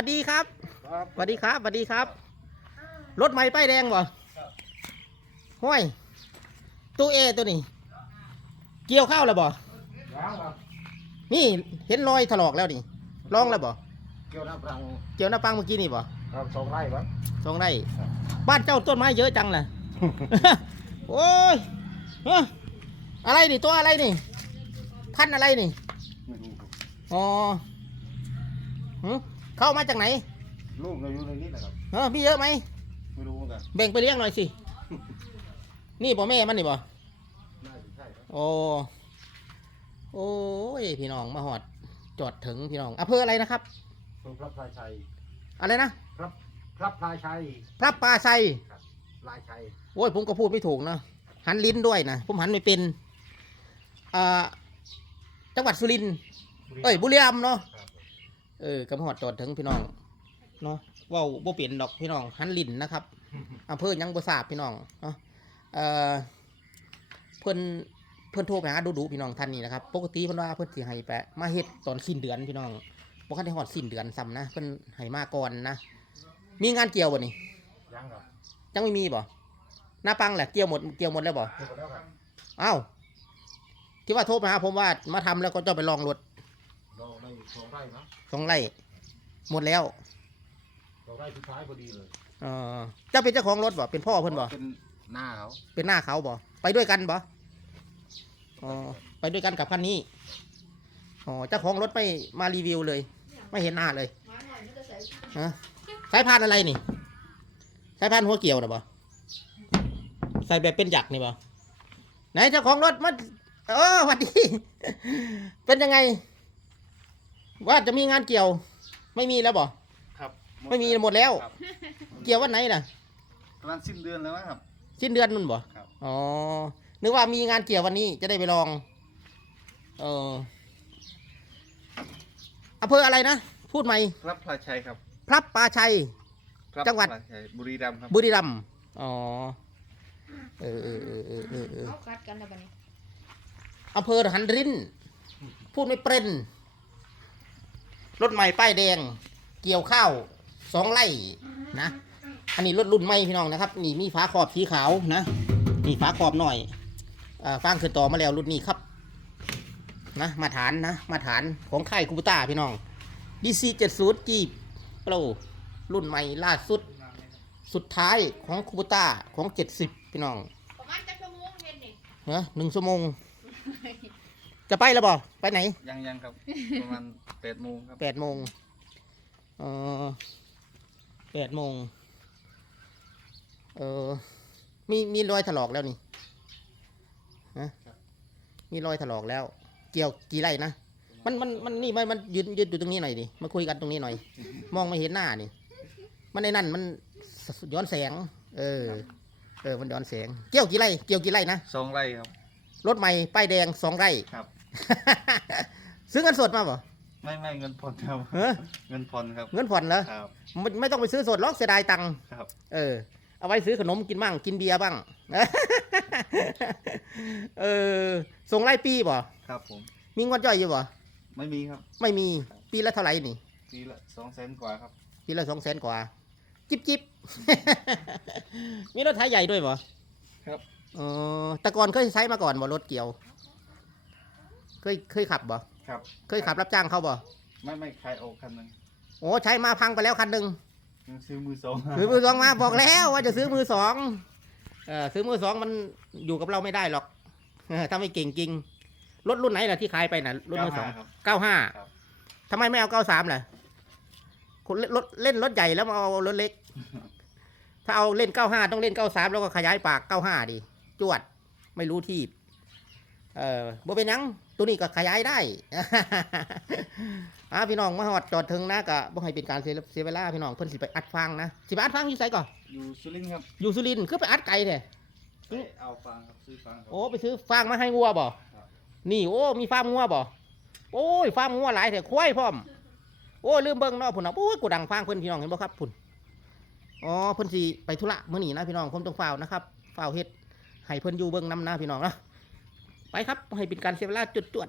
ครับสวัสดีครับสวัสดีครับ รถใหม่ป้ายแดงบ่ห้วยตู้เอตัวนี้ เกี่ยวข้าวแล้วบ่ยางครับนี่เห็นรอยถลอกแล้วนี่ลองแล้วบ่เกี่ยวน้ำปรังเกี่ยวหน้าปังเมื่อกี้นี่บ่ครับสองไร่ครับสองไร่บ้านเจ้าต้นไม้เยอะจังน่ะโอ้ยเอ้ออะไรนี่ตัวอะไรนี่พันธุ์อะไรนี่ไม่รู้ครับอ๋อหึ เข้ามาจากไหนลูกเราอยู่ในนี้นะครับเออมีเยอะไหมไม่รู้เหมือนกันแบ่งไปเลี้ยงหน่อยสิ นี่บ่แม่มันนี่บ่น่าจะใช่ครับโอ้โอ้ยพี่น้องมาหอดจอดถึงพี่น้องอำเภออะไรนะครับคุณพระพลายชัยอะไรนะครับพระพลายชัยพระปาไซลายชัยโอ้ยผมก็พูดไม่ถูกนะหันลิ้นด้วยนะผมหันไม่เป็นอ่าจังหวัดสุรินทร์เอ้ยบุรีรัมย์เนาะครับ เออกำหอดจอดถึงพี่น้องเนาะเว้าบ่เปลี่ยนดอกพี่น้องหันลิ้นนะครับอำเภอยังบ่ทราบพี่น้องเนาะเอ่อเพิ่นเพิ่นโทรไปหาดูดูๆพี่น้องท่านนี้นะครับ ปกติเพิ่นว่าเพิ่นสิให้ไปมาเฮ็ดตอนสิ้นเดือนพี่น้องบ่คันได้ฮอดสิ้นเดือนซ้ำนะเพิ่นให้มาก่อนนะมีงานเกี่ยวบ่นี่ยังครับยังไม่มีบ่หน้าปังแหละเกี่ยวหมดเกี่ยวหมดแล้วบ่เกี่ยวกับแล้วครับอ้าวที่ว่าโทรไปหาผมว่ามาทำแล้วก็จะไปลองรถเราใน สองไร่นะสองไร่หมดแล้วสองไร่สุดท้ายพอดีเลยเออเจ้าเป็นเจ้าของรถบ่เป็นพ่อเพิ่นบ่เป็นหน้าเขาเป็นหน้าเขาบ่ไปด้วยกันบ่อ๋อไปด้วยกันกับคันนี้อ๋อเจ้าของรถไม่มารีวิวเลย ไม่เห็นหน้าเลยฮะสายพานอะไรนี่สายพานหัวเกี่ยวนะบ่ใส่แบบเป็นหยักนี่บ่ไหนเจ้าของรถมันเออสวัสดี เป็นยังไง ว่าจะมีงานเกี่ยว ไม่มีแล้วบ่ครับไม่มีหมดแล้ว ครับเกี่ยววันไหนน่ะ ประมาณสิ้นเดือนแล้วนะครับ สิ้นเดือนนุ่นบ่ครับ อ๋อ นึกว่ามีงานเกี่ยววันนี้จะได้ไปลอง เอออำเภออะไรนะ พูดใหม่ พระพลายชัยครับพระปาชัย พระจังหวัด พลายชัยบุรีรัมย์ครับบุรีรัมย์อ๋อ เออเออเออเออเออเออเอากัดกันแล้วบัดนี้อำเภอหันริน พูดไม่เป็น รถใหม่ป้ายแดง เกี่ยวข้าวสองไร่นะ อันนี้รถรุ่นใหม่พี่น้องนะครับ นี่มีฝาขอบสีขาวนะนี่ฝาขอบหน่อยอาฟางขึ้นต่อมาแล้วรุ่นนี้ครับนะมาฐานนะมาฐานของค่ายคูปต้าพี่น้อง DC 70 G Pro รุ่นใหม่ล่าสุดสุดท้ายของคูปต้าของ70พี่น้องประมาณจักชั่วโมงเฮ็ดนี่เนอะหนึ่งชั่วโมง จะไปแล้วบ่ไปไหน ยังยังครับประมาณ แปดโมงครับแปดโมงเออแปดโมงเออมีมีรอยถลอกแล้วนี่ฮะมีรอยถลอกแล้ว เกี่ยวกี่ไร่นะมันมันมันนี่มันมันยืนยืนอยู่ตรงนี้หน่อยดิมาคุยกันตรงนี้หน่อย มองไม่เห็นหน้านี่ มันในนั่นมันย้อนแสง เออ เออมันย้อนแสง เกี่ยวกี่ไร่เกี่ยวกี่ไร่นะสองไร่ครับรถใหม่ป้ายแดงสองไร่ครับ ซื้อเงินสดมาบ่ ไม่ไม่เงินผ่อนครับเฮ้อเงินผ่อนครับ เงินผ่อนเหรอครับ ไม่ไม่ต้องไปซื้อสดหรอกเสียดายตังค์ครับ เออ เอาไว้ซื้อขนมกินบ้าง กินเบียร์บ้าง เออส่งไล่ปีบ่ครับผม มีงวดย่อยอยู่บ่ไม่มีครับ ไม่มีปีละเท่าไหร่นี่ ปีละสองแสนกว่าครับ ปีละสองแสนกว่า จิบจิบ มีรถไถใหญ่ด้วยบ่ครับ เออแต่ก่อนเคยใช้มาก่อนบ่รถเกี่ยว เคยเคยขับบ่ ครับเคยขับรับจ้างเขาบ่ไม่ไม่ขายออกคันหนึงโอ้ใช้มาพังไปแล้วคันหนึ่งยังซื้อมือสองซื้อมือสองมาบอกแล้วว่าจะซื้อมือสองเออซื้อมือสองมันอยู่กับเราไม่ได้หรอกเออถ้าไม่เก่งจริงรถรุ่นไหนล่ะที่ขายไปน่ะรุ่นมือสองครับ เก้าห้าครับ ทำไมไม่เอาเก้าสามล่ะคนเล่นรถเล่นรถใหญ่แล้วมาเอารถเล็ก ถ้าเอาเล่นเก้าห้าต้องเล่นเก้าสามแล้วก็ขยายปากเก้าห้าดิจวด ไม่รู้ที่ เออบ่เป็นหยัง ตัวนี้ก็ขยายได้อ่าพี่น้องมาหอดจอดถึงนะก็บ่ให้เป็นการเสียเสียเวลาพี่น้องเพิ่นสิไปอัดฟังนะสิไปอัดฟังอยู่ไสก่อนอยู่สุรินทร์ครับอยู่สุรินทร์คือไปอัดไก่แท้ไปเอาฟังครับซื้อฟังครับโอ้ไปซื้อฟางมาให้งัวบ่ครับนี่โอ้มีฟาร์มงัวบ่โอ้ยฟาร์มงัวหลายแต่ควายพร้อมโอ้ยลืมเบิ่งเนาะพุ่นน่ะโอ้ยกูดังฟางเพิ่นพี่น้องเห็นบ่ครับพุ่นอ๋อเพิ่นสิไปธุระมื้อนี้นะพี่น้องผมต้องฝ้าวนะครับฝ้าวเฮ็ดให้เพิ่นอยู่เบิ่งนํนะพี่น้องนะ ไปครับให้เป็นการเสียเวลาจุดจวด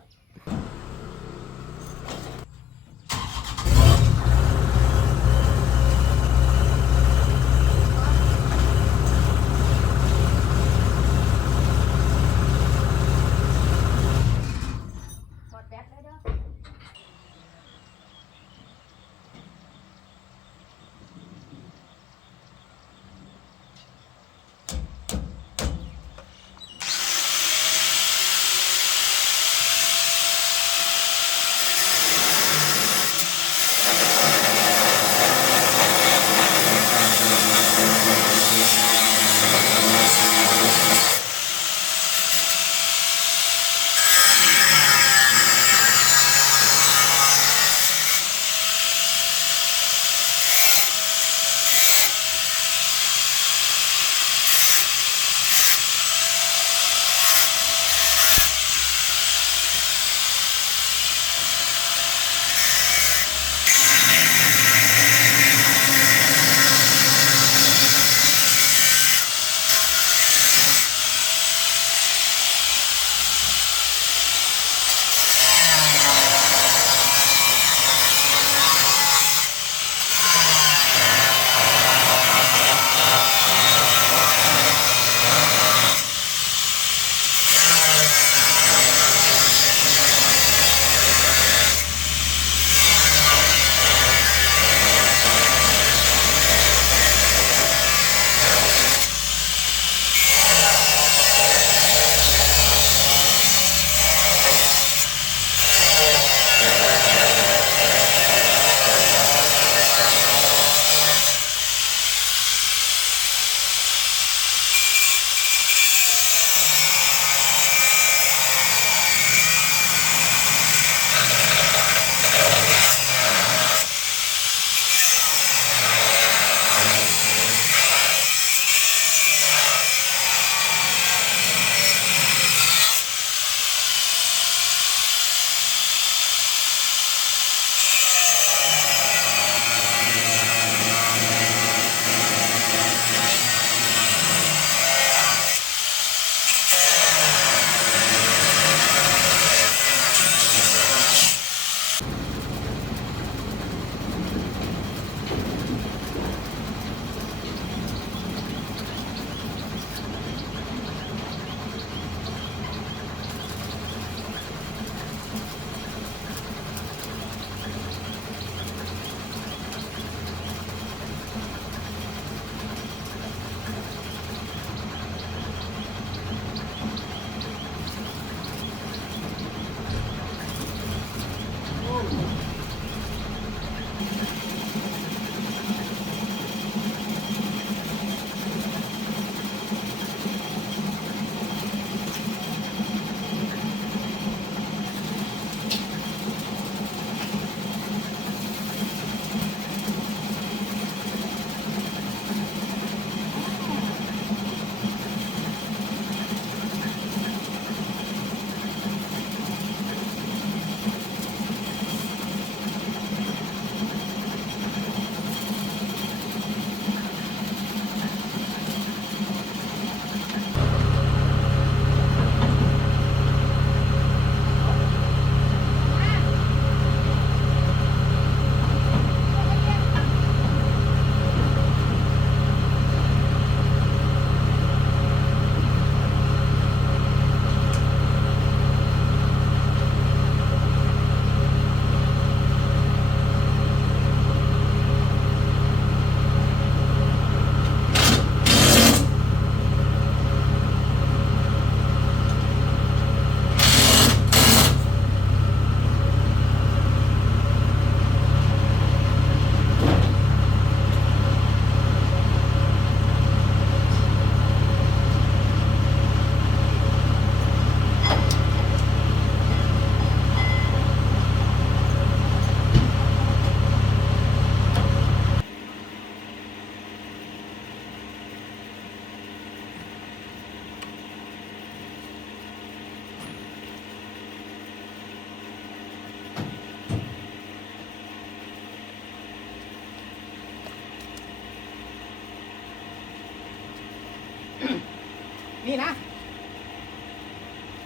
นี่นะ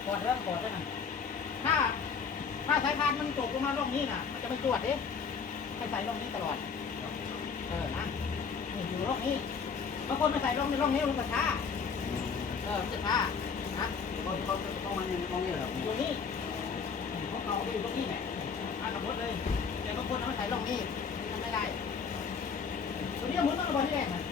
กดเรื่องกดเรื่องนะถ้า ถ้าสายพานมันตกลงมาร่องนี้น่ะ มันจะไม่จวดเด้ให้ใส่ร่องนี้ตลอด เออนะนี่อยู่ร่องนี้บางคนไม่ใส่ร่องในร่องนี้มันจะช้าเออมันจะช้านะเขาเขาต้องมันยังต้องเนี่ยหรออยู่นี่เขาเก่าไปอยู่ตรงนี้แหละอ่านกับรถเลยแต่บางคนเอาไม่ใส่ร่องนี้มันไม่ได้ตัวนี้หมุนต้องระเบิดที่แรกนะ